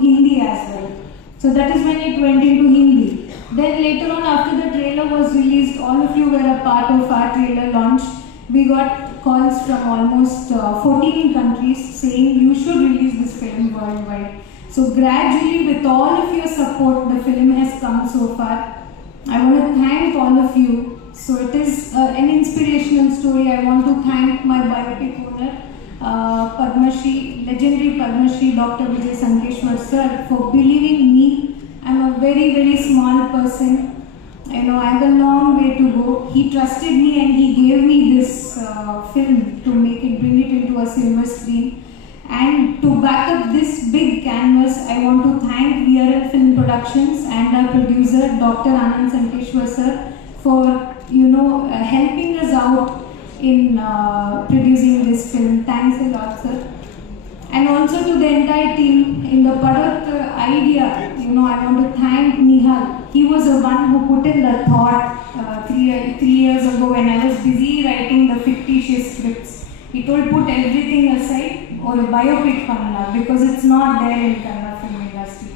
Hindi as well. So that is when it went into Hindi. Then later on, after the trailer was released, all of you were a part of our trailer launch. We got calls from almost 14 countries saying you should release this film worldwide. So gradually, with all of your support, the film has come so far. I want to thank all of you. So it is an inspirational story. I want to thank my biopic owner, Padma Shri, legendary Padma Shri, Dr. Vijay Sankeshwar sir, for believing me. I'm a very, very small person. You know, I have a long way to go. He trusted me and he gave me this film to make it, bring it into a silver screen. And to back up this big canvas, I want to thank VRL Film Productions and our producer, Dr. Anand Sankeshwar sir, for helping us out in producing this film. Thanks a lot, sir. And also to the entire team in the Padat idea, I want to thank Nihal. He was the one who put in the thought 3 years ago when I was busy writing the fictitious scripts. He told put everything aside or a biopic panna because it's not there in Kannada film industry.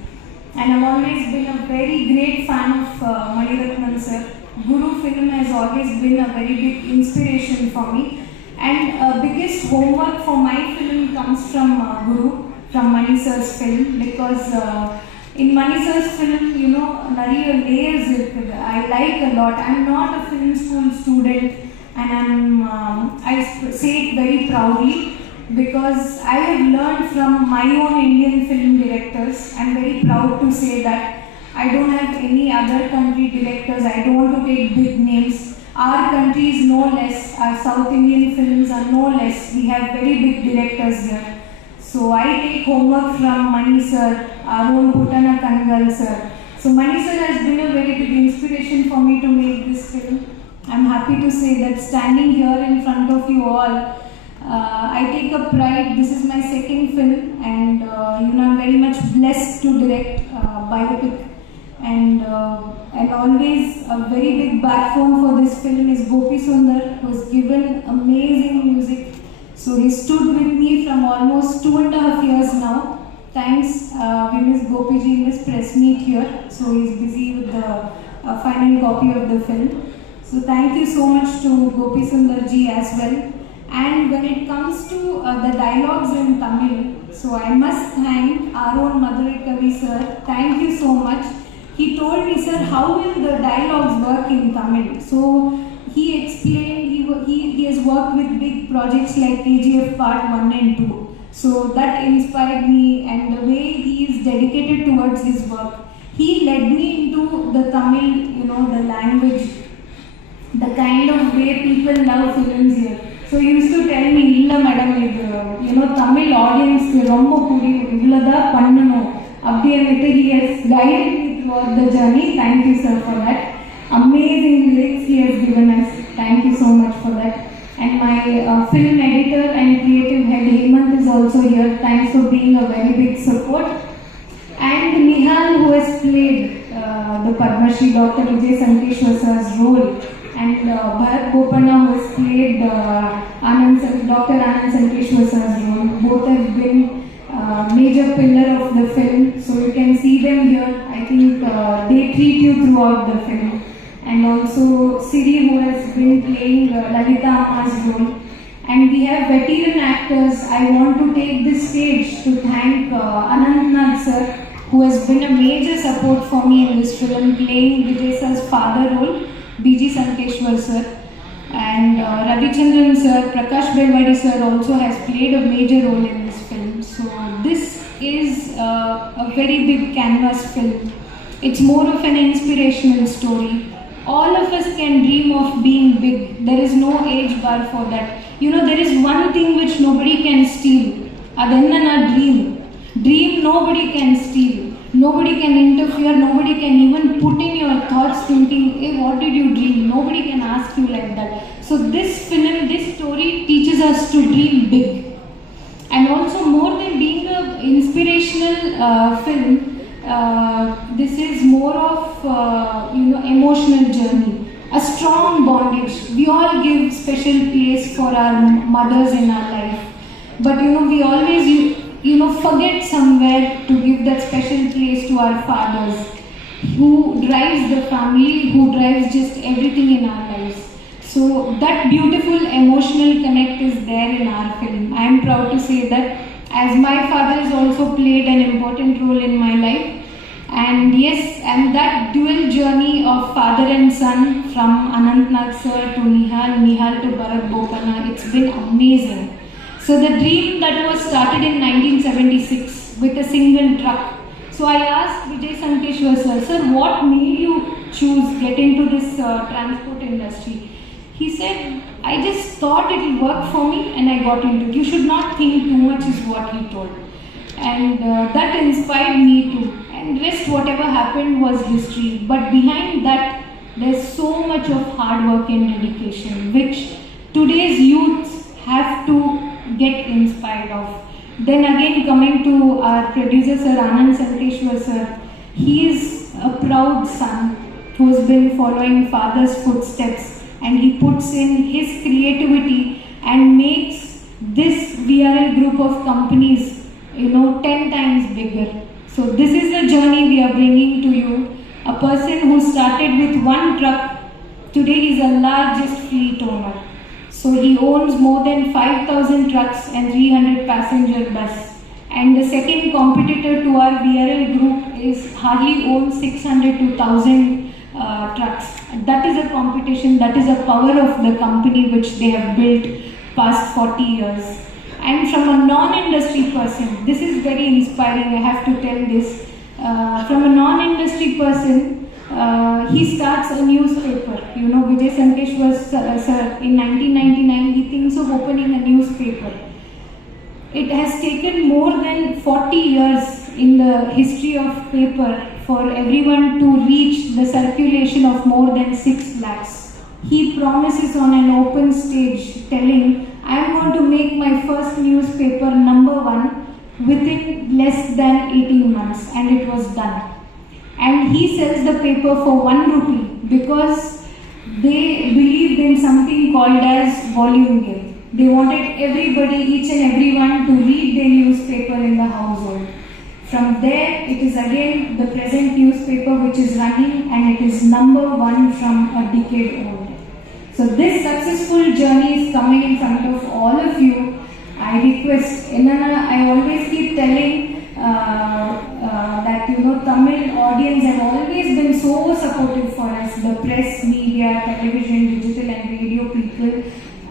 And I've always been a very great fan of Mani Ratnam sir. Guru film has always been a very big inspiration for me. And biggest homework for my film comes from Guru, from Mani sir's film, because in Mani sir's film, nariya layers irukkudu. I like a lot. I'm not a film school student, and I say it very proudly because I have learned from my own Indian film directors. I'm very proud to say that. I don't have any other country directors. I don't want to take big names. Our country is no less. Our South Indian films are no less. We have very big directors here. So I take homework from Mani sir, our own Putana Kangal sir. So Mani sir has been a very big inspiration for me to make this film. I'm happy to say that standing here in front of you all, I take a pride. This is my second film, and I'm very much blessed to direct biopic. And always a very big backbone for this film is Gopi Sundar, who has given amazing music. So he stood with me from almost 2.5 years now. Thanks, we miss Gopi ji in this press meet here. So he's busy with the final copy of the film. So thank you so much to Gopi Sundar ji as well. And when it comes to the dialogues in Tamil, so I must thank our own Madurai Kavi sir. Thank you so much. He told me, sir, how will the dialogues work in Tamil? So he explained, he has worked with big projects like KGF Part 1 and 2. So that inspired me, and the way he is dedicated towards his work. He led me into the Tamil, the language, the kind of way people love films here. So he used to tell me, Illa madam, Tamil audience rombo pudi ivlada pannano. He has guided me throughout the journey. Thank you, sir, for that. Amazing lyrics he has given us. Thank you so much for that. And my film editor and creative head Hemant is also here. Thanks for being a very big support. And Nihal, who has played the Padma Shri Dr. Vijay Sankeshwar sir's role, and Bharat Bopana, who has played Dr. Anand Sankeshwar sir's role. Both have been major pillar of the film, so you can see them here. I think they treat you throughout the film. And also Siri, who has been playing Lalita Amma's role. And we have veteran actors. I want to take this stage to thank Anantnag sir, who has been a major support for me in this film, playing Vijay sir's father role, BG Sankeshwar sir. And Ravichandran sir, Prakash Belwadi sir also has played a major role in this film. So this is a very big canvas film. It's more of an inspirational story. All of us can dream of being big. There is no age bar for that. There is one thing which nobody can steal. Adenna dream. Dream nobody can steal. Nobody can interfere. Nobody can even put in your thoughts thinking, hey, what did you dream? Nobody can ask you like that. So this film, this story teaches us to dream big. And also, more than being an inspirational film, this is more of emotional journey, a strong bondage. We all give special place for our mothers in our life, but we always forget somewhere to give that special place to our fathers, who drives the family, who drives just everything in our lives. So that beautiful emotional connect is there in our film. I am proud to say that, as my father has also played an important role in my life. And yes, and that dual journey of father and son, from Anantnag sir to Nihal, Nihal to Bharat Bopana, it's been amazing. So the dream that was started in 1976 with a single truck. So I asked Vijay Sankeshwar sir, what made you choose get into this transport industry? He said, I just thought it will work for me and I got into it. You should not think too much is what he told. And that inspired me too. And rest, whatever happened was history. But behind that, there's so much of hard work and dedication, which today's youths have to get inspired of. Then again, coming to our producer sir, Anand Sankeshwar sir, he is a proud son who's been following father's footsteps, and he puts in his creativity and makes this VRL group of companies 10 times bigger. So this is the journey we are bringing to you. A person who started with one truck, today is the largest fleet owner. So he owns more than 5,000 trucks and 300 passenger bus. And the second competitor to our VRL group is hardly owns 600 to 1,000 trucks. That is a competition, that is a power of the company which they have built past 40 years. And from a non-industry person, this is very inspiring, I have to tell this. From a non-industry person, he starts a newspaper. Vijay Sankeshwar sir, in 1999, he thinks of opening a newspaper. It has taken more than 40 years in the history of paper for everyone to reach the circulation of more than 6 lakhs. He promises on an open stage telling, I am going to make my first newspaper #1 within less than 18 months, and it was done. And he sells the paper for 1 rupee because they believed in something called as volume game. They wanted everybody, each and everyone, to read their newspaper in the household. From there, it is again the present newspaper which is running, and it is #1 from a decade old. So this successful journey is coming in front of all of you. I request, I always keep telling that Tamil audience have always been so supportive for us, the press, media, television, digital and radio people.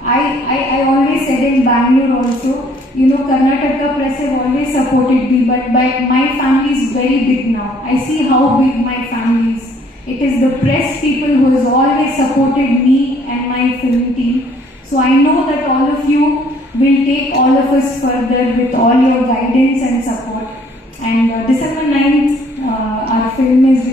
I always said in Bangalore also, Karnataka press have always supported me, but my family is very big now. I see how big my family is. It is the press people who has always supported me and my film team. So I know that all of you will take all of us further with all your guidance and support. And December 9th, our film is